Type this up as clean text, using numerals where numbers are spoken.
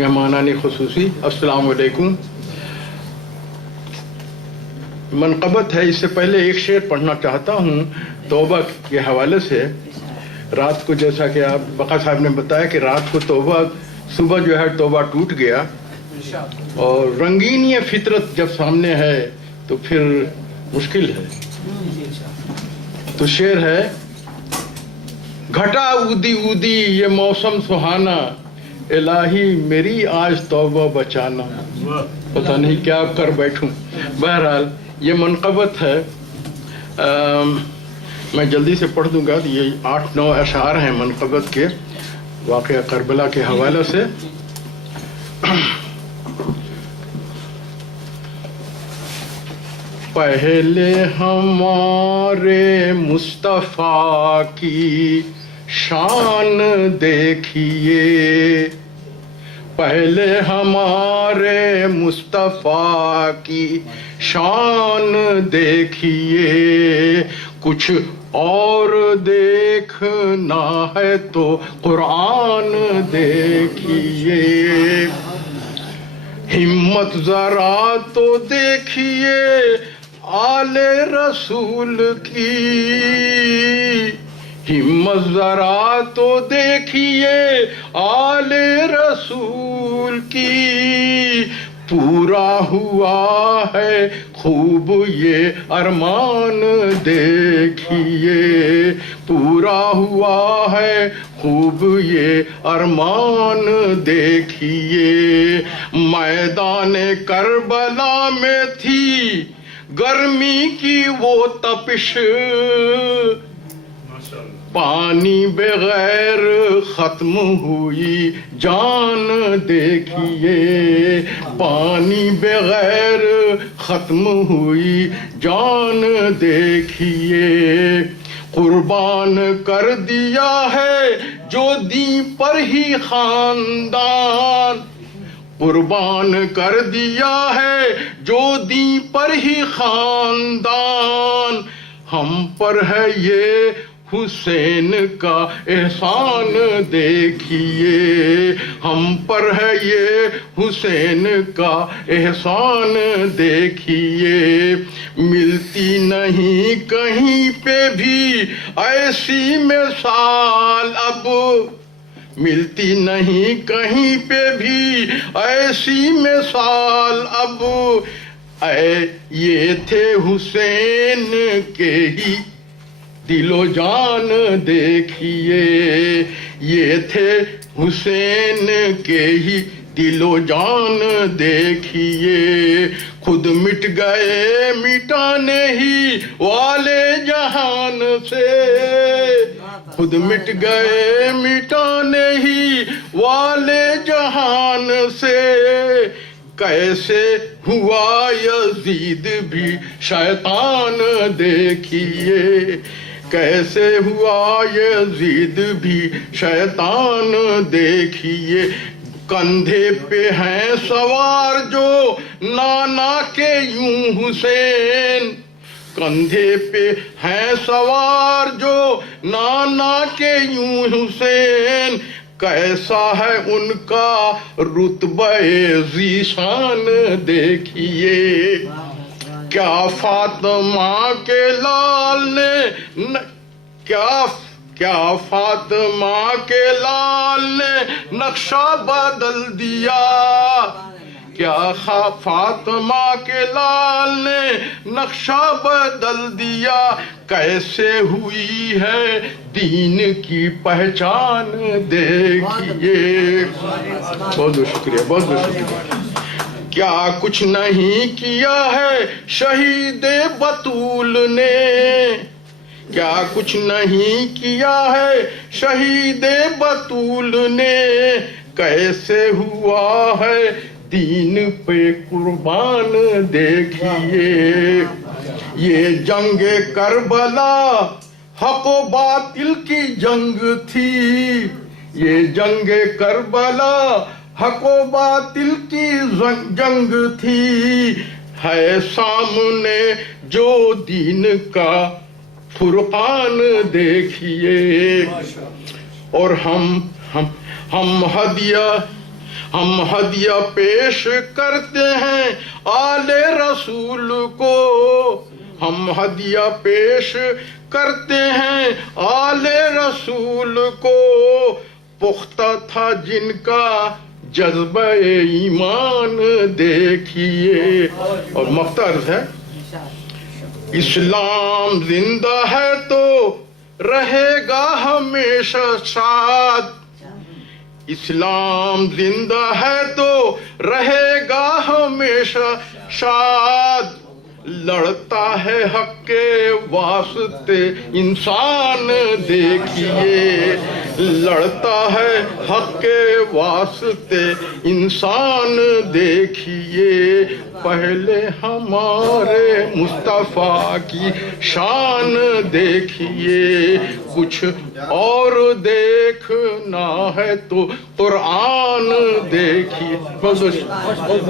مہمانان خصوصی، السلام علیکم. منقبت ہے، اس سے پہلے ایک شعر پڑھنا چاہتا ہوں توبہ کے حوالے سے. رات کو جیسا کہ آپ بقا صاحب نے بتایا کہ رات کو توبہ، صبح جو ہے توبہ ٹوٹ گیا، اور رنگین یہ فطرت جب سامنے ہے تو پھر مشکل ہے. تو شعر ہے: گھٹا اودی اودی یہ موسم سہانا، الہی میری آج توبہ بچانا. پتہ نہیں کیا کر بیٹھوں. بہرحال یہ منقبت ہے. میں جلدی سے پڑھ دوں گا. یہ 8-9 اشعار ہیں منقبت کے، واقعہ کربلا کے حوالے سے. پہلے ہمارے مصطفیٰ کی شان دیکھیے، پہلے ہمارے مصطفیٰ کی شان دیکھیے، کچھ اور دیکھنا ہے تو قرآن دیکھیے. ہمت ذرا تو دیکھیے آل رسول کی، ہمت ذرا تو دیکھیے آل رسول کی. پورا ہوا ہے خوب یہ ارمان دیکھیے، پورا ہوا ہے خوب یہ ارمان دیکھیے. میدان کربلا میں تھی گرمی کی وہ تپش، پانی بغیر ختم ہوئی جان دیکھیے، پانی بغیر ختم ہوئی جان دیکھیے. قربان کر دیا ہے جو دین پر ہی خاندان، قربان کر دیا ہے جو دین پر ہی خاندان. ہم پر ہے یہ حسین کا احسان دیکھیے، ہم پر ہے یہ حسین کا احسان دیکھیے. ملتی نہیں کہیں پہ بھی ایسی مثال اب، ملتی نہیں کہیں پہ بھی ایسی مثال اب. اے یہ تھے حسین کے ہی دل و جان دیکھیے، یہ تھے حسین کے ہی دل و جان دیکھیے. خود مٹ گئے مٹانے ہی والے جہان سے، خود مٹ گئے مٹانے ہی والے جہان سے. کیسے ہوا یزید بھی شیطان دیکھیے، کیسے ہوا یزید بھی شیطان دیکھیے. کندھے پہ ہیں سوار جو نانا کے یوں حسین، کندھے پہ ہیں سوار جو نانا کے یوں حسین. کیسا ہے ان کا رتبہ ذیشان دیکھیے. کیا فاطمہ کے لال نے کیا فاطمہ کے لال نے نقشہ بدل دیا، کیا فاطمہ کے لال نے نقشہ بدل دیا. کیسے ہوئی ہے دین کی پہچان دیکھیے. بہت بہت شکریہ، بہت بہت شکریہ. کیا کچھ نہیں کیا ہے شہید بطول نے، کیا کچھ نہیں کیا ہے شہید بطول نے. کیسے ہوا ہے دین پہ قربان دیکھیے. یہ جنگ کربلا حق و باطل کی جنگ تھی، یہ جنگ کربلا حق و باطل کی جنگ تھی. ہے سامنے جو دین کا فرقان دیکھیے. اور ہم ہم ہدیہ پیش کرتے ہیں آل رسول کو، ہم ہدیہ پیش کرتے ہیں آل رسول کو، پختہ تھا جن کا جذبہ ایمان دیکھیے۔ اور مختار ہے، اسلام زندہ ہے تو رہے گا ہمیشہ شاد، اسلام زندہ ہے تو رہے گا ہمیشہ شاد، لڑتا ہے حق کے واسطے انسان دیکھیے، لڑتا ہے حق کے واسطے انسان دیکھیے، پہلے ہمارے مصطفیٰ کی شان دیکھیے، کچھ اور دیکھنا ہے تو قرآن دیکھیے۔